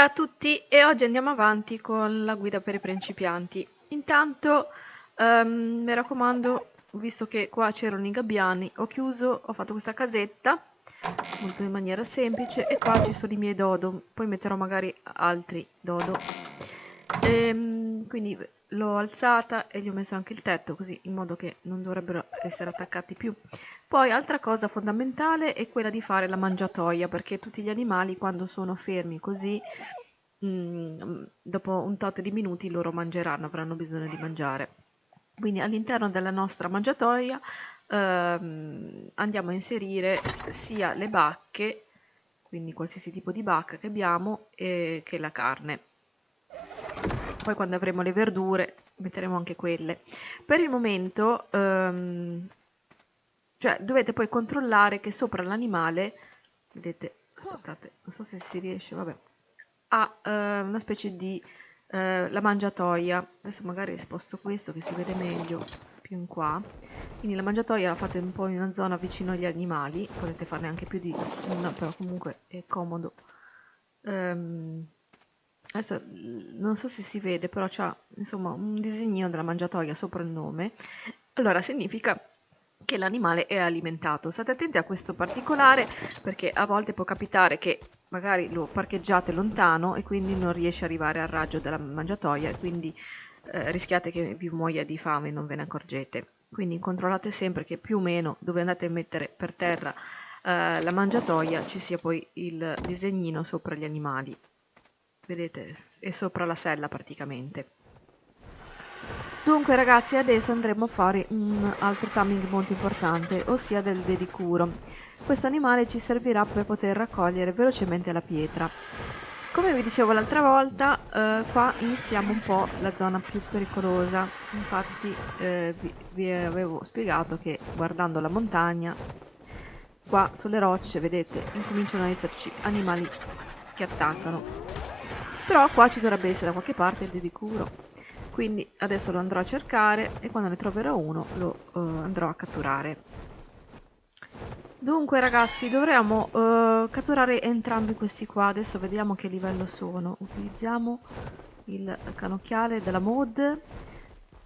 Ciao a tutti e oggi andiamo avanti con la guida per i principianti. Intanto, mi raccomando, visto che qua c'erano i gabbiani, ho fatto questa casetta, molto in maniera semplice, e qua ci sono i miei dodo, poi metterò magari altri dodo. Quindi l'ho alzata e gli ho messo anche il tetto, così in modo che non dovrebbero essere attaccati più. Poi altra cosa fondamentale è quella di fare la mangiatoia, perché tutti gli animali quando sono fermi così, dopo un tot di minuti loro mangeranno, avranno bisogno di mangiare. Quindi all'interno della nostra mangiatoia andiamo a inserire sia le bacche, quindi qualsiasi tipo di bacca che abbiamo, che la carne. Poi quando avremo le verdure metteremo anche quelle. Per il momento, cioè dovete poi controllare che sopra l'animale, vedete, aspettate, non so se si riesce, vabbè, ha una specie di la mangiatoia. Adesso magari sposto questo che si vede meglio più in qua. Quindi la mangiatoia la fate un po' in una zona vicino agli animali, potete farne anche più di una, però comunque è comodo. Adesso non so se si vede, però c'ha insomma un disegnino della mangiatoia sopra il nome. Allora significa che l'animale è alimentato. State attenti a questo particolare perché a volte può capitare che magari lo parcheggiate lontano e quindi non riesce ad arrivare al raggio della mangiatoia e quindi rischiate che vi muoia di fame e non ve ne accorgete. Quindi controllate sempre che più o meno dove andate a mettere per terra la mangiatoia ci sia poi il disegnino sopra gli animali. Vedete, è sopra la sella praticamente. Dunque ragazzi, adesso andremo a fare un altro taming molto importante, ossia del dedicuro. Questo animale ci servirà per poter raccogliere velocemente la pietra. Come vi dicevo l'altra volta, qua iniziamo un po' la zona più pericolosa. Infatti vi avevo spiegato che guardando la montagna, qua sulle rocce, vedete, incominciano ad esserci animali che attaccano. Però qua ci dovrebbe essere da qualche parte il dedicuro. Quindi adesso lo andrò a cercare e quando ne troverò uno lo andrò a catturare. Dunque ragazzi, dovremmo catturare entrambi questi qua. Adesso vediamo che livello sono. Utilizziamo il canocchiale della mod.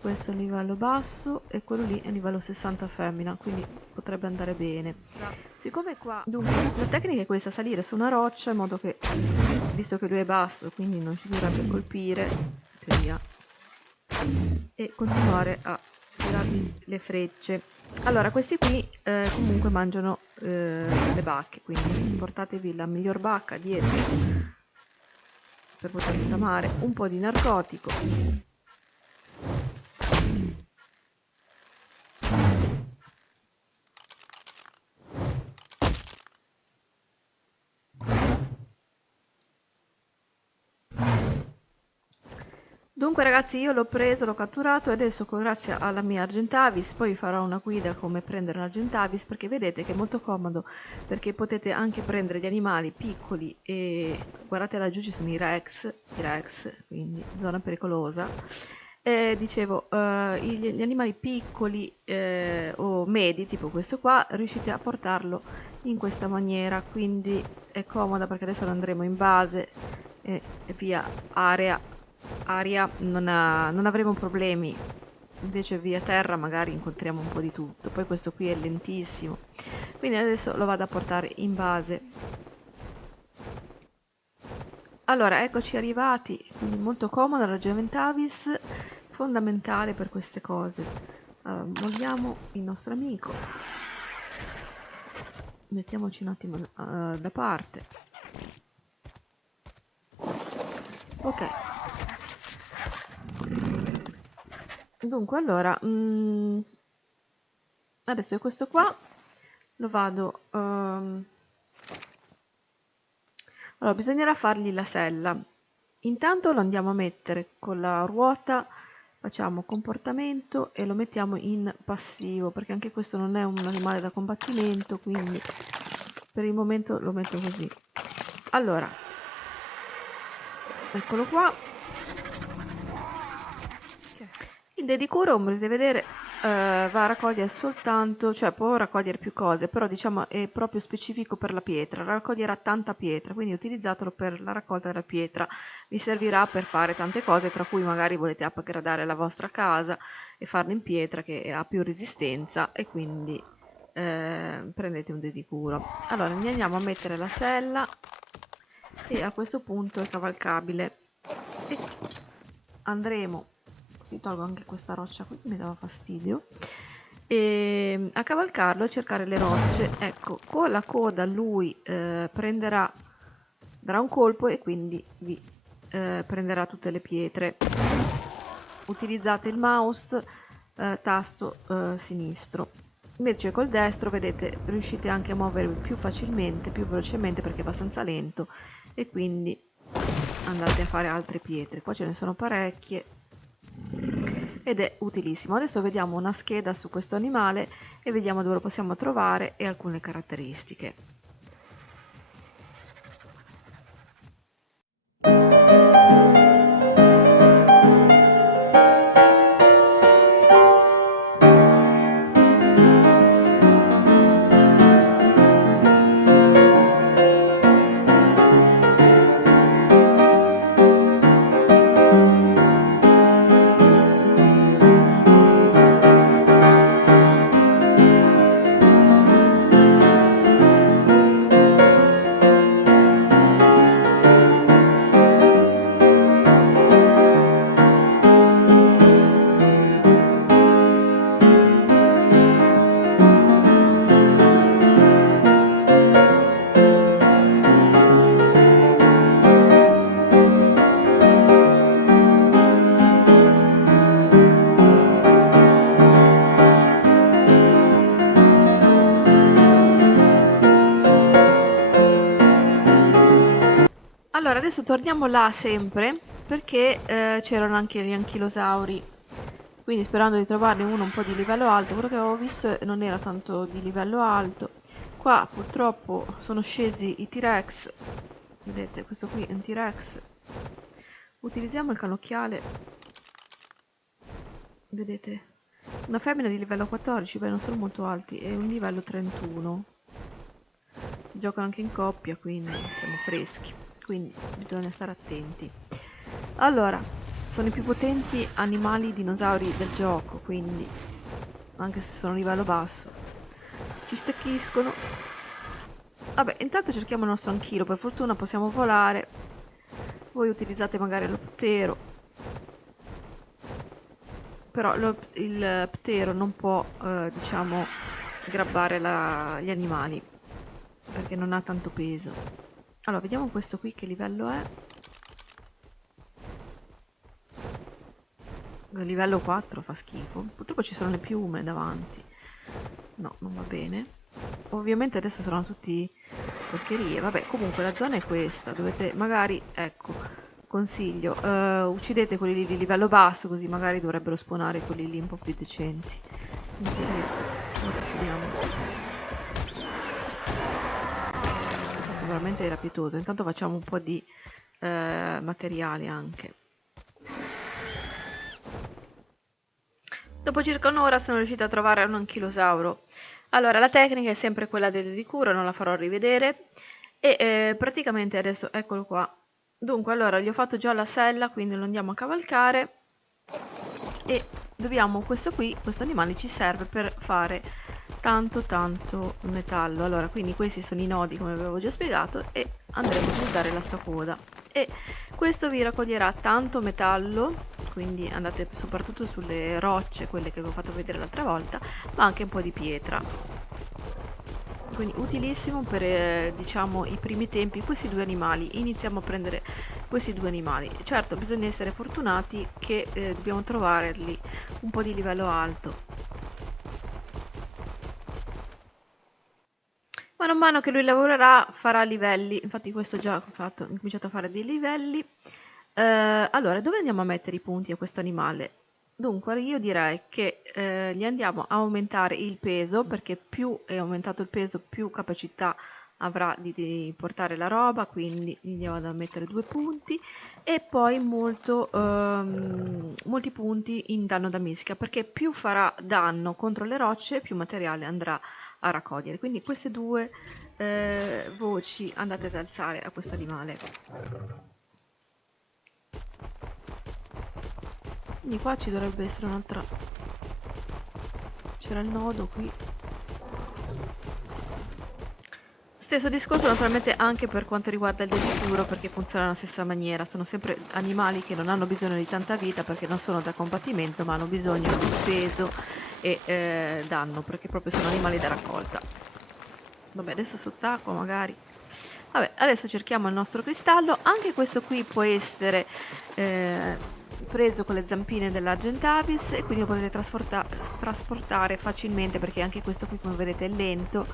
Questo è il livello basso e quello lì è il livello 60 femmina, quindi potrebbe andare bene. Siccome qua, dunque, la tecnica è questa, salire su una roccia in modo che, visto che lui è basso, quindi non ci dovrebbe colpire, in teoria, e continuare a tirargli le frecce. Allora, questi qui comunque mangiano le bacche, quindi portatevi la miglior bacca dietro per poterli tamare, un po' di narcotico. Dunque ragazzi, io l'ho preso, l'ho catturato e adesso grazie alla mia Argentavis poi farò una guida come prendere un Argentavis, perché vedete che è molto comodo, perché potete anche prendere gli animali piccoli e guardate laggiù ci sono i Rex, quindi zona pericolosa. Dicevo, gli animali piccoli o medi, tipo questo qua, riuscite a portarlo in questa maniera, quindi è comoda perché adesso lo andremo in base e via aria non avremo problemi, invece via terra magari incontriamo un po' di tutto. Poi questo qui è lentissimo, quindi adesso lo vado a portare in base. Allora, eccoci arrivati, quindi molto comoda la Geventavis, fondamentale per queste cose. Molliamo il nostro amico, mettiamoci un attimo da parte. Ok. Dunque, allora, adesso questo qua lo vado... allora, bisognerà fargli la sella. Intanto lo andiamo a mettere con la ruota, facciamo comportamento e lo mettiamo in passivo, perché anche questo non è un animale da combattimento, quindi per il momento lo metto così. Allora, eccolo qua. Il dedicuro, come potete vedere, va a raccogliere soltanto, cioè può raccogliere più cose, però diciamo è proprio specifico per la pietra, raccoglierà tanta pietra, quindi utilizzatelo per la raccolta della pietra, vi servirà per fare tante cose, tra cui magari volete upgradare la vostra casa e farla in pietra che ha più resistenza e quindi prendete un dedicuro. Allora ne andiamo a mettere la sella e a questo punto è cavalcabile e andremo, così tolgo anche questa roccia qui che mi dava fastidio, e a cavalcarlo e cercare le rocce. Ecco, con la coda lui darà un colpo e quindi vi prenderà tutte le pietre. Utilizzate il mouse tasto sinistro, invece col destro vedete riuscite anche a muovervi più facilmente, più velocemente perché è abbastanza lento e quindi andate a fare altre pietre. Qua ce ne sono parecchie ed è utilissimo. Adesso vediamo una scheda su questo animale e vediamo dove lo possiamo trovare e alcune caratteristiche. Allora, adesso torniamo là sempre perché c'erano anche gli anchilosauri, quindi sperando di trovarne uno un po' di livello alto. Quello che avevo visto non era tanto di livello alto. Qua purtroppo sono scesi i T-Rex, vedete questo qui è un T-Rex. Utilizziamo il cannocchiale, vedete, una femmina di livello 14, beh non sono molto alti, e un livello 31. Giocano anche in coppia, quindi siamo freschi, quindi bisogna stare attenti. Allora, sono i più potenti animali dinosauri del gioco, quindi anche se sono a livello basso ci stecchiscono. Vabbè, intanto cerchiamo il nostro anchilo, per fortuna possiamo volare. Voi utilizzate magari lo ptero, però il ptero non può diciamo grabbare gli animali perché non ha tanto peso. Allora, vediamo questo qui che livello è. Livello 4 fa schifo. Purtroppo ci sono le piume davanti. No, non va bene. Ovviamente adesso saranno tutti porcherie. Vabbè, comunque la zona è questa. Dovete magari, ecco, consiglio, uccidete quelli lì di livello basso, così magari dovrebbero spawnare quelli lì un po' più decenti. In teoria, ora uccidiamo. Questo veramente era pietoso. Intanto facciamo un po' di materiali anche. Dopo circa un'ora sono riuscita a trovare un anchilosauro. Allora, la tecnica è sempre quella del ricuro, non la farò rivedere. E praticamente adesso, eccolo qua. Dunque, allora, gli ho fatto già la sella, quindi lo andiamo a cavalcare. E dobbiamo, questo animale ci serve per fare tanto metallo. Allora, quindi questi sono i nodi, come avevo già spiegato, e andremo a utilizzare la sua coda. E questo vi raccoglierà tanto metallo, quindi andate soprattutto sulle rocce, quelle che vi ho fatto vedere l'altra volta, ma anche un po' di pietra. Quindi utilissimo per diciamo i primi tempi questi due animali. Iniziamo a prendere questi due animali. Certo, bisogna essere fortunati che dobbiamo trovarli un po' di livello alto. Man mano che lui lavorerà farà livelli, infatti questo già ho cominciato a fare dei livelli. Allora, dove andiamo a mettere i punti a questo animale? Dunque, io direi che gli andiamo a aumentare il peso, perché più è aumentato il peso, più capacità avrà di portare la roba, quindi gli vado a mettere 2 punti e poi molti punti in danno da mischia, perché più farà danno contro le rocce più materiale andrà a raccogliere. Quindi queste due voci andate ad alzare a questo animale. Quindi qua ci dovrebbe essere un'altra... c'era il nodo qui. Stesso discorso naturalmente anche per quanto riguarda il delifluro, perché funziona alla stessa maniera. Sono sempre animali che non hanno bisogno di tanta vita perché non sono da combattimento, ma hanno bisogno di peso e danno, perché proprio sono animali da raccolta. Vabbè, adesso sott'acqua magari. Vabbè, adesso cerchiamo il nostro cristallo. Anche questo qui può essere preso con le zampine dell'Argentavis e quindi lo potete trasportare facilmente, perché anche questo qui, come vedete, è lento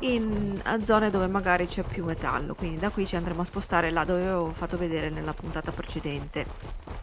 in zone dove magari c'è più metallo. Quindi da qui ci andremo a spostare là dove avevo fatto vedere nella puntata precedente.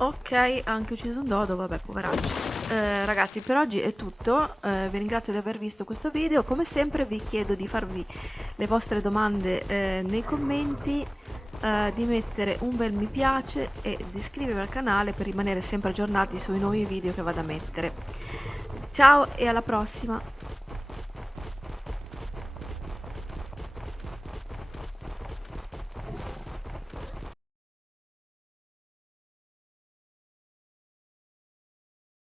Ok, anche ucciso un dodo, vabbè, poveracci. Ragazzi, per oggi è tutto. Vi ringrazio di aver visto questo video. Come sempre vi chiedo di farvi le vostre domande nei commenti, di mettere un bel mi piace e di iscrivervi al canale per rimanere sempre aggiornati sui nuovi video che vado a mettere. Ciao e alla prossima!